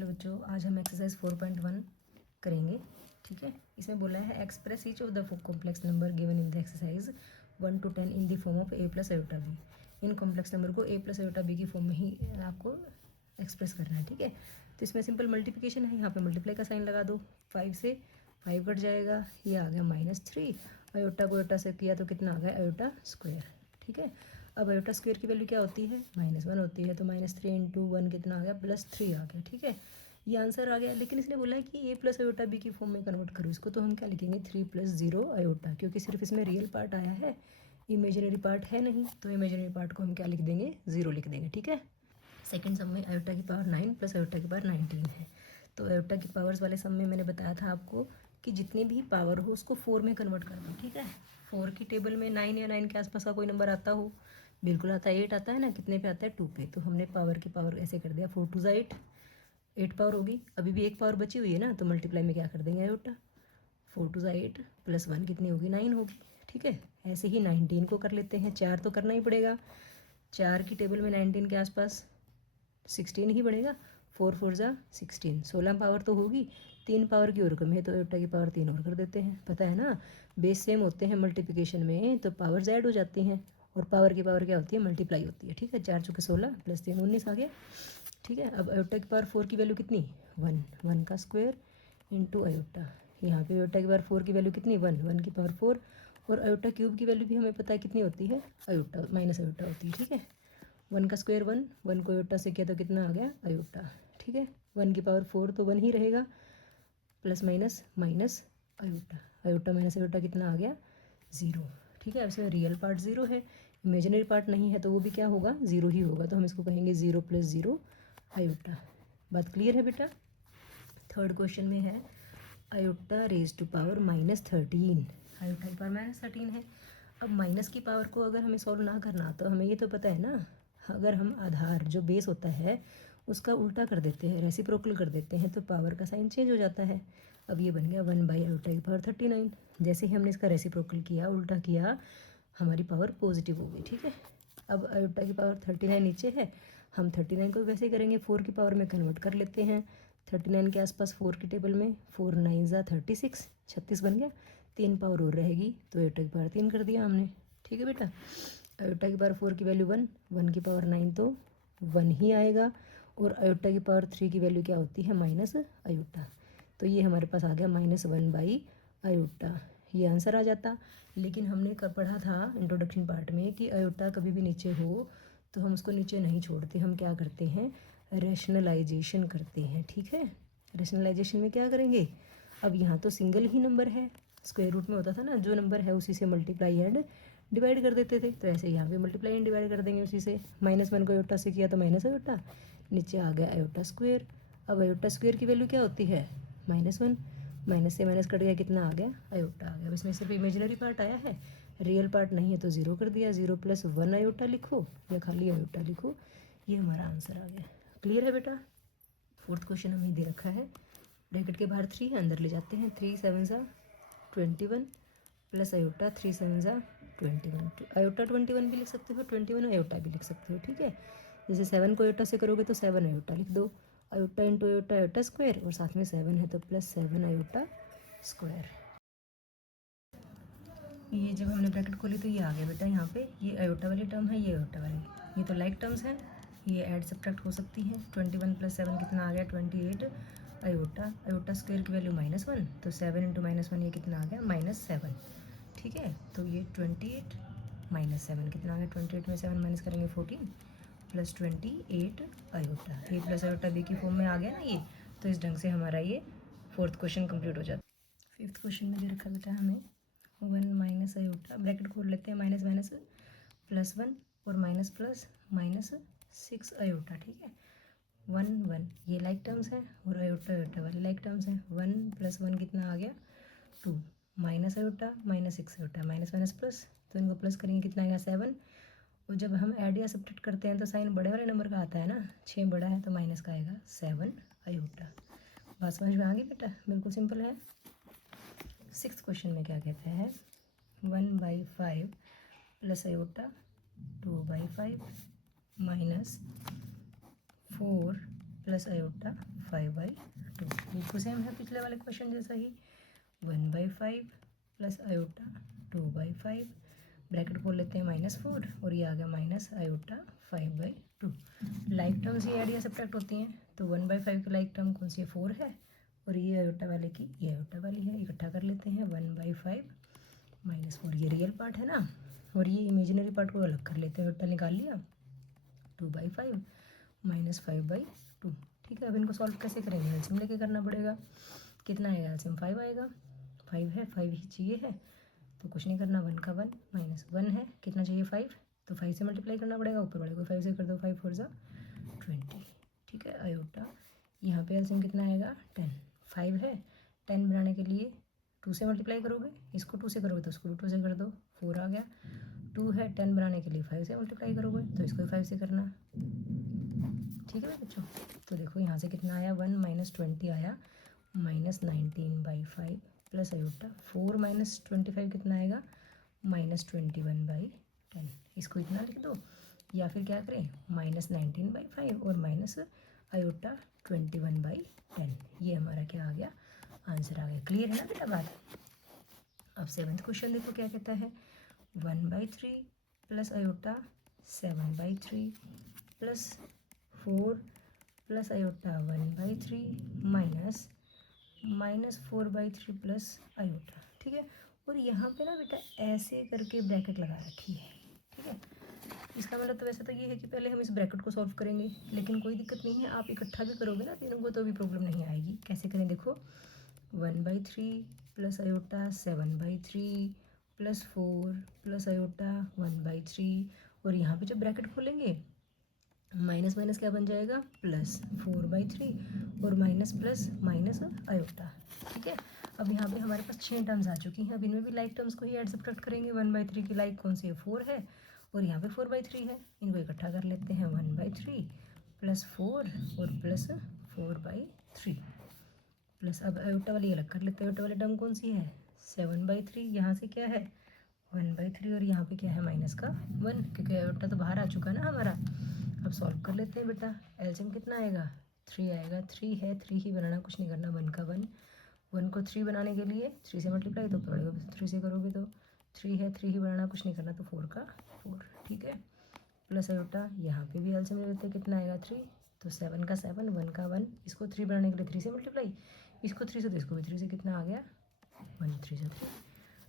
Hello बच्चों, आज हम एक्सरसाइज 4.1 करेंगे। ठीक है, इसमें बोला है express each of the complex number given in the exercise 1 to 10 in the form of a plus iota B. इन कॉम्प्लेक्स नंबर को a प्लस आयोटा बी की फॉर्म में ही आपको एक्सप्रेस करना है। ठीक है, तो इसमें सिंपल मल्टीप्लिकेशन है, यहाँ पे मल्टीप्लाई का साइन लगा दो। 5 से 5 कट जाएगा, ये आ गया -3। आयोटा को आयोटा से किया तो कितना आ गया, आयोटा स्क्वायर। ठीक है, अब आयोटा स्क्वायर की वैल्यू क्या होती है, -1 होती है, तो -3 इंटू 1 कितना आ गया, +3 आ गया। ठीक है, ये आंसर आ गया। लेकिन इसने बोला है कि a प्लस आयोटा बी की फॉर्म में कन्वर्ट करो इसको, तो हम क्या लिखेंगे, 3 + 0 आयोटा, क्योंकि सिर्फ इसमें रियल पार्ट आया है, इमेजिनरी पार्ट है नहीं, तो इमेजिनरी पार्ट को हम क्या लिख देंगे, 0 लिख देंगे। ठीक है, सेकंड सम में आयोटा की पावर 9 प्लस आयोटा की पावर 19 है। तो आयोटा की पावर्स वाले सम में मैंने बताया था आपको कि जितनी भी पावर हो उसको 4 में कन्वर्ट कर दो। ठीक है, 4 की टेबल में 9 या 9 के आसपास का कोई नंबर आता हो, बिल्कुल आता है, 8 आता है ना, कितने पे आता है, 2 पे। तो हमने पावर की पावर ऐसे कर दिया, 4 2 8, 8 पावर होगी। अभी भी एक पावर बची हुई है ना, तो मल्टीप्लाई में क्या कर देंगे, आयोटा 4 2 8 + 1 कितनी होगी, 9 होगी। ठीक है, ऐसे ही 19 को कर लेते हैं, 4 तो करना ही पड़ेगा, 4 की टेबल में 19 के आसपास 16 ही बढ़ेगा, 4 4 ज़ा 16, 16 पावर तो होगी, 3 पावर की और कमी है, तो आयोटा की पावर 3 और कर देते हैं। पता है ना, बेस सेम होते हैं मल्टीप्लिकेशन में तो पावर ऐड हो जाती हैं, और पावर की पावर क्या होती है, मल्टीप्लाई होती है। ठीक है, 4 चौके 16 + 3 19 आ गया। ठीक है, अब आयोटा की पावर 4 की वैल्यू कितनी, 1 का स्क्वायर इंटू आयोटा। यहाँ पे आयोटा की पावर 4 की वैल्यू कितनी, 1 की पावर 4, और आयोटा क्यूब की वैल्यू भी हमें पता है कितनी होती है, आयोटा माइनस आयोटा होती है। ठीक है, 1 का स्क्वायर 1 को आयोटा से किया तो कितना आ गया, आयोटा। ठीक है, 1 की पावर 4 तो 1 ही रहेगा, plus minus minus iota, iota minus iota कितना आ गया, 0। ठीक है, अब इसमें रियल पार्ट 0 है, इमेजिनरी पार्ट नहीं है, तो वो भी क्या होगा, 0 ही होगा, तो हम इसको कहेंगे 0 + 0 आयोटा। बात क्लियर है बेटा। थर्ड क्वेश्चन में है iota raise to power -13, iota की पावर -13 है। अब माइनस की पावर को अगर हमें सॉल्व ना करना, तो हमें ये तो पता है ना, अगर हम आधार जो बेस होता है उसका उल्टा कर देते हैं, रेसिप्रोकल कर देते हैं, तो पावर का साइन चेंज हो जाता है। अब ये बन गया 1 आयोटा की पावर 39। जैसे ही हमने इसका रेसिप्रोकल किया, उल्टा किया, हमारी पावर पॉजिटिव हो गई। ठीक है, अब आयोटा की पावर 39 नीचे है, हम 39 को वैसे ही करेंगे, 4 की पावर में कन्वर्ट कर लेते हैं। 39 के आसपास 4 की टेबल में 4 9 ज़ा 36, 36 बन गया, 3 पावर और रहेगी, तो आयोटा की पावर 3 कर दिया हमने। ठीक है बेटा, आयोटा की पावर 4 की वैल्यू 1 की पावर 9 तो 1 ही आएगा, और आयोटा की पावर 3 की वैल्यू क्या होती है, माइनस आयोटा, तो ये हमारे पास आ गया -1 आयोटा, ये आंसर आ जाता। लेकिन हमने पढ़ा था इंट्रोडक्शन पार्ट में कि आयोटा कभी भी नीचे हो तो हम उसको नीचे नहीं छोड़ते, हम क्या करते हैं, रैशनलाइजेशन करते हैं। ठीक है, रैशनलाइजेशन में क्या करेंगे, अब यहाँ तो सिंगल ही नंबर है, स्क्वायर रूट में होता था ना, जो नंबर है उसी से मल्टीप्लाई एंड डिवाइड कर देते थे, तो ऐसे यहाँ पे मल्टीप्लाई एंड डिवाइड कर देंगे उसी से। -1 को आयोटा से किया तो माइनस आयोटा, नीचे आ गया आयोटा स्क्वायर। अब आयोटा स्क्वायर की वैल्यू क्या होती है, -1, माइनस से माइनस कट गया, कितना आ गया, आयोटा आ गया। अब इसमें सिर्फ इमेजिनरी पार्ट आया है, रियल पार्ट नहीं है, तो 0 कर दिया, 0 + 1 आयोटा लिखो या खाली आयोटा लिखो, ये हमारा आंसर आ गया। क्लियर है बेटा। फोर्थ क्वेश्चन हमें दे रखा है, ब्रैकेट के बाहर 3 है, अंदर ले जाते हैं, 3 7 ज़ा 21 प्लस आयोटा 3 7 ज़ा 21, आयोटा 21 भी लिख सकते हो, 21 आयोटा भी लिख सकते हो। ठीक है, जैसे 7 को आयोटा से करोगे तो 7 आयोटा लिख दो, iota into iota iota square, और साथ में 7 है तो +7 आयोटा स्क्वायर। ये जब हमने ब्रैकेट खोली तो ये आ गया बेटा, यहाँ पे ये आयोटा वाली टर्म है, ये आयोटा वाली, ये तो लाइक टर्म्स हैं, ये ऐड सब्ट्रैक्ट हो सकती है। 21 + 7 कितना आ गया, 28 आयोटा, आयोटा स्क्वायर की वैल्यू -1, तो 7 × -1 ये कितना आ गया, -7। ठीक है, तो ये 28 -7 कितना आ गया, 28 में 7 माइनस करेंगे 14 + 28 आयोटा, ए प्लस आयोटा बी की फॉर्म में आ गया ना ये, तो इस ढंग से हमारा ये फोर्थ क्वेश्चन कंप्लीट हो जाता है। फिफ्थ क्वेश्चन में दे रखा बेटा हमें 1 आयोटा, ब्रैकेट खोल लेते हैं, माइनस माइनस +1 और माइनस प्लस -6 आयोटा। ठीक है, 1 1 ये लाइक टर्म्स हैं, और आयोटा आयोटा वाले लाइक टर्म्स हैं। 1 + 1 कितना आ गया, 2, minus iota -6 iota, minus minus plus, तो इनको प्लस करेंगे कितना आएगा, 7, और जब हम ऐड या सब्ट्रैक्ट करते हैं तो साइन बड़े वाले नंबर का आता है ना, 6 बड़ा है तो माइनस का आएगा 7 आयोटा। बात समझ में आ गई बेटा, बिल्कुल सिंपल है। सिक्स्थ क्वेश्चन में क्या कहते हैं, 1/5 प्लस आयोटा 2/5 -4 प्लस आयोटा 5/2। बिल्कुल सेम है पिछले वाले क्वेश्चन जैसा ही। 1/5 प्लस आयोटा 2/5, ब्रैकेट खोल लेते हैं -4 और ये आ गया माइनस आयोटा 5/2। लाइक टर्म्स ये ऐड या सब्ट्रैक्ट होती हैं, तो 1/5 की लाइक टर्म कौन सी है, 4 है, और ये आयोटा वाले की ये आयोटा वाली है। इकट्ठा कर लेते हैं, 1/5 -4 ये रियल पार्ट है ना, और ये इमेजिनरी पार्ट को अलग कर लेते हैं। आयोटा निकाल लिया, 2/5 -5/2। ठीक है, अब इनको सॉल्व कैसे करेंगे, एलसीएम लेके करना पड़ेगा। कितना आएगा एलसीएम, 5 आएगा, 5 है, 5 ही चाहिए है, तो कुछ नहीं करना, 1 का 1 -1 है, कितना चाहिए 5, तो 5 से मल्टीप्लाई करना पड़ेगा, ऊपर वाले को 5 से कर दो, 5 4 20। ठीक है, आयोटा यहाँ पे एलसीएम कितना आएगा 10, 5 है, 10 बनाने के लिए 2 से मल्टीप्लाई करोगे, इसको 2 से करोगे तो उसको भी 2 से कर दो, 4 आ गया। 2 है, 10 बनाने के लिए 5 से मल्टीप्लाई करोगे तो इसको भी 5 से करना। ठीक है बच्चों, तो देखो यहाँ से कितना आया, 1 -20 आया, -19/5 प्लस आयोटा 4 -25 कितना आएगा, -21/10। इसको इतना लिख दो, या फिर क्या करें, -19/5 और माइनस आयोटा 21/10। ये हमारा क्या आ गया, आंसर आ गया। क्लियर है ना बेटा बात। अब 7th क्वेश्चन देखो क्या कहता है, 1/3 plus iota 7/3 plus 4 plus iota 1/3 -4/3 plus iota. ठीक है, और यहाँ पे ना बेटा ऐसे करके ब्रैकेट लगा रखी है। ठीक है, इसका मतलब तो वैसे तो ये है कि पहले हम इस ब्रैकेट को सॉल्व करेंगे, लेकिन कोई दिक्कत नहीं है, आप इकट्ठा भी करोगे ना तीनों को तो भी प्रॉब्लम नहीं आएगी। कैसे करें देखो, 1/3 plus iota 7/3 plus 4 plus iota 1/3, और यहाँ पे जब ब्रैकेट खोलेंगे माइनस माइनस क्या बन जाएगा, प्लस 4/3 और माइनस प्लस माइनस आयोटा। ठीक है, अब यहाँ पे हमारे पास 6 टर्म्स आ चुकी हैं। अब इनमें भी लाइक टर्म्स को ही ऐड सब्ट्रैक्ट करेंगे। 1/3 की लाइक कौन सी है, 4 है, और यहाँ पे 4/3 है, इनको इकट्ठा कर लेते हैं। 1/3 प्लस 4 और प्लस 4/3 प्लस, अब आयोटा वाली अलग कर लेते हैं। आयोटा वाली टर्म कौन सी है, 7/3, यहाँ से क्या है 1/3, और यहाँ पे क्या है माइनस का 1, क्योंकि आयोटा तो बाहर आ चुका ना हमारा। अब सॉल्व कर लेते हैं बेटा, एलसीएम कितना आएगा, 3 आएगा। 3 है, 3 ही बनाना, कुछ नहीं करना, 1 का 1, 1 को 3 बनाने के लिए 3 से मल्टीप्लाई तो पड़ेगा, 3 से करोगे तो 3 है, 3 ही बनाना, कुछ नहीं करना, तो 4 का 4। ठीक है, प्लस आयोटा यहाँ पे भी एलसीएम ले लेते हैं, कितना आएगा 3, तो 7 का 7, 1 का 1, इसको 3 बनाने के लिए 3 से मल्टीप्लाई, इसको 3 से तो इसको भी 3 से, कितना आ गया 1 3 से।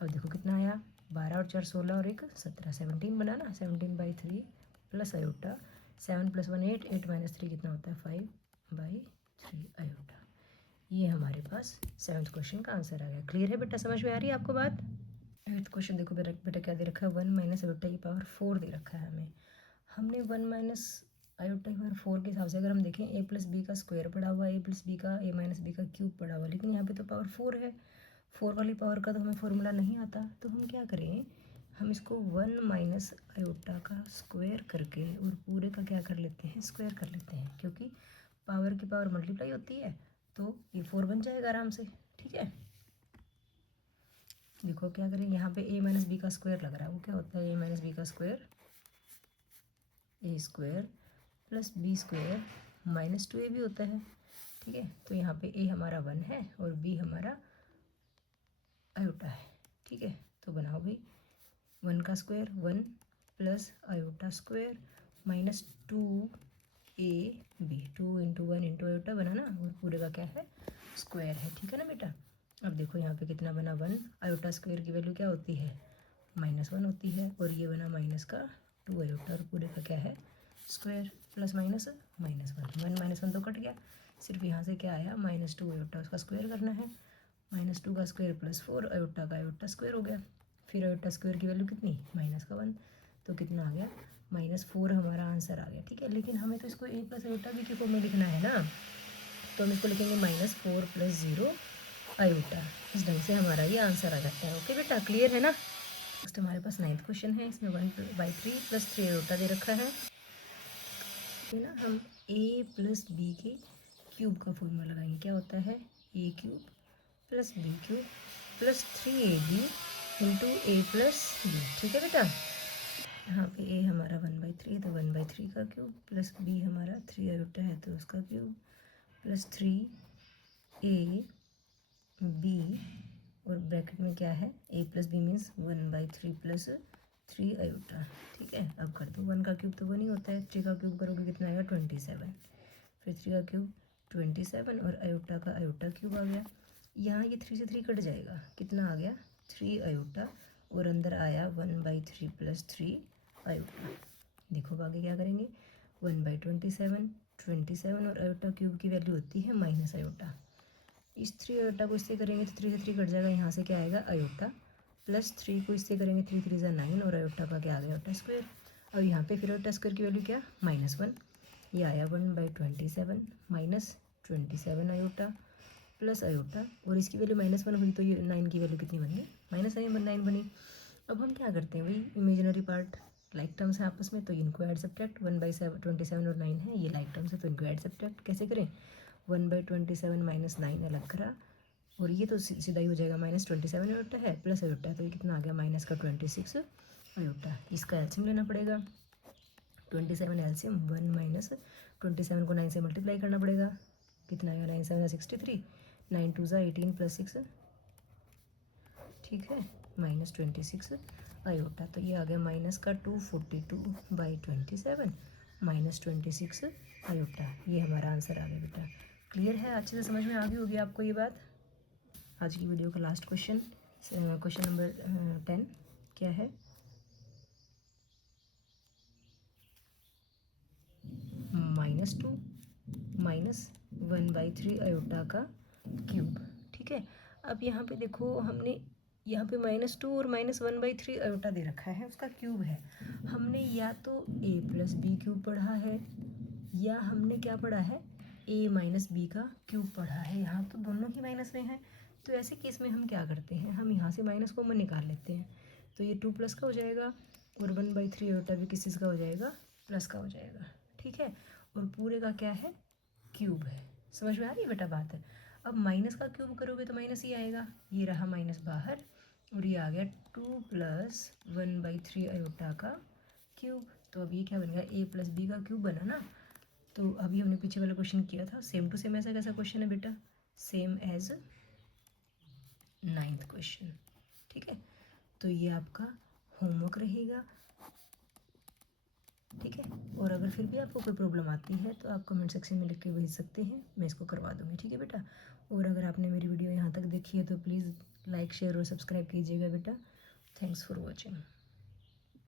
अब देखो कितना आया, 12 और 4 16 और 1 17, 17 बनाना, 17/3 प्लस आयोटा 7 + 1 8, 8 - 3 कितना होता है 5/3 आयोटा। ये हमारे पास 7th क्वेश्चन का आंसर आ गया। क्लियर है बेटा, समझ में आ रही है आपको बात। 8th क्वेश्चन देखो बेटा क्या दे रखा है, 1 - आयोटा की पावर 4 दे रखा है हमें। हमने 1 - आयोटा की पावर 4 के हिसाब से अगर हम देखें, a + b का स्क्वायर पड़ा हुआ है, a + b का a - b का क्यूब पड़ा हुआ, लेकिन यहाँ पे तो पावर 4 है। 4 वाली पावर का तो हमें फॉर्मूला नहीं आता, तो हम क्या करें, हम इसको 1 - आयोटा का स्क्वायर करके और पूरे का क्या कर लेते हैं, स्क्वायर कर लेते हैं, क्योंकि पावर की पावर मल्टीप्लाई होती है तो ये 4 बन जाएगा आराम से। ठीक है, देखो क्या करें, यहाँ पे a - b का स्क्वायर लग रहा है, वो क्या होता है, a - b का square a² plus b² -2a भी होता है। ठीक है, तो यहाँ पे a हमारा 1 है और b हमारा आयोटा है। ठीक है, तो बनाओ भाई, 1 का square 1 plus iota square -2ab, 2 × 1 × iota बना ना, और पूरे का क्या है स्क्वायर है। ठीक है ना बेटा, अब देखो यहाँ पे कितना बना, 1, आयोटा स्क्वायर की वैल्यू क्या होती है -1 होती है, और ये बना माइनस का 2 आयोटा, और पूरे का क्या है स्क्वायर, प्लस माइनस -1, 1 - 1 तो कट गया, सिर्फ यहाँ से क्या आया -2 आयोटा, उसका स्क्वायर करना है, -2 का स्क्वायर प्लस 4 आयोटा का आयोटा स्क्वायर हो गया। फिर आयोटा स्क्वायर की वैल्यू कितनी -1, तो कितना आ गया -4 हमारा आंसर आ गया। ठीक है, लेकिन हमें तो इसको a + आयोटा b के फॉर्म में लिखना है ना, तो हम इसको लिखेंगे -4 + 0 आयोटा। इस ढंग से हमारा ये आंसर आ जाता है। ओके बेटा, क्लियर है ना। नेक्स्ट हमारे पास 9th क्वेश्चन है, इसमें 1/3 + 3 आयोटा दे रखा है ना, हम a + b के क्यूब का फॉर्मूला लगाएंगे। क्या होता है, a³ + b³ + 3ab × a + b। ठीक है बेटा, यहाँ पे a हमारा 1/3 तो 1/3 का क्यूब, प्लस b हमारा 3 आयोटा है तो उसका क्यूब, प्लस 3a b और ब्रैकेट में क्या है a plus B means 1/3 plus 3 iota. ठीक है, अब कर दो, 1 का क्यूब तो 1 ही होता है, 3 का क्यूब करोगे कितना आएगा 27, फिर 3 का क्यूब 27 और आयोटा का आयोटा क्यूब आ गया। यहाँ ये 3 से 3 कट जाएगा, कितना आ गया 3 आयोटा और अंदर आया 1/3 प्लस 3 आयोटा। देखो आगे क्या करेंगे, 1/27, 27 और आयोटा क्यूब की वैल्यू होती है माइनस आयोटा। इस 3 आयोटा को इससे करेंगे तो 3 से 3 कट जाएगा, यहाँ से क्या आएगा आयोटा, प्लस 3 को इससे करेंगे 3 3 ज़ा 9 और आयोटा का क्या आ गया आयोटा स्क्वायर। अब यहाँ पे फिर आयोटा स्क्वायर की वैल्यू क्या -1, ये आया 1/27 माइनस 27 आयोटा प्लस आयोटा और इसकी वैल्यू -1 हुई तो ये 9 की वैल्यू कितनी बनी -9 बनी। अब हम क्या करते हैं भाई, इमेजिनरी पार्ट लाइक टर्म्स है आपस में तो इनको ऐड सब्ट्रैक्ट, 1/27 और 9 है ये लाइक टर्म्स है तो इनको ऐड सब्ट्रैक्ट कैसे करें, 1/27 माइनस 9 अलग करा और ये तो सीधा ही हो जाएगा -27 आयोटा है प्लस आयोटा है तो ये कितना आ गया माइनस का 26 आयोटा। इसका एलसीएम लेना पड़ेगा, 27 एलसीएम 1 माइनस 27 को 9 से मल्टीप्लाई करना पड़ेगा, कितना आएगा 9 7 63, 9 2 18 प्लस 6, ठीक है, -26 आयोटा। तो ये आ गया माइनस का 242/27 -26 आयोटा। ये हमारा आंसर आ गया बेटा। क्लियर है, अच्छे से समझ में आ गई होगी आपको ये बात। आज की वीडियो का लास्ट क्वेश्चन, क्वेश्चन नंबर 10 क्या है, -2 माइनस 1/3 आयोटा का क्यूब। ठीक है, अब यहाँ पे देखो हमने यहाँ पे -2 और -1/3 आयोटा दे रखा है, उसका क्यूब है। हमने या तो a प्लस बी क्यूब पढ़ा है या हमने क्या पढ़ा है a माइनस बी का क्यूब पढ़ा है। यहाँ तो दोनों ही माइनस में है, तो ऐसे केस में हम क्या करते हैं, हम यहाँ से माइनस कॉमन निकाल लेते हैं तो ये 2 प्लस का हो जाएगा और 1/3 आयोटा भी किस चीज़ का हो जाएगा, प्लस का हो जाएगा। ठीक है, और पूरे का क्या है क्यूब है। समझ में आ रही है बेटा बात है। अब माइनस का क्यूब करोगे तो माइनस ही आएगा, ये रहा माइनस बाहर और ये आ गया 2 प्लस 1/3 आयोटा का क्यूब। तो अब ये क्या बन गया a प्लस बी का क्यूब बना ना। तो अभी हमने पीछे वाला क्वेश्चन किया था सेम टू सेम, ऐसा कैसा क्वेश्चन है बेटा, सेम एज 9th क्वेश्चन। ठीक है, तो ये आपका होमवर्क रहेगा। ठीक है, और अगर फिर भी आपको कोई प्रॉब्लम आती है तो आप कमेंट सेक्शन में लिख के भेज सकते हैं, मैं इसको करवा दूँगी। ठीक है बेटा, और अगर आपने मेरी वीडियो यहाँ तक देखी है तो प्लीज़ लाइक शेयर और सब्सक्राइब कीजिएगा बेटा। Thanks for watching.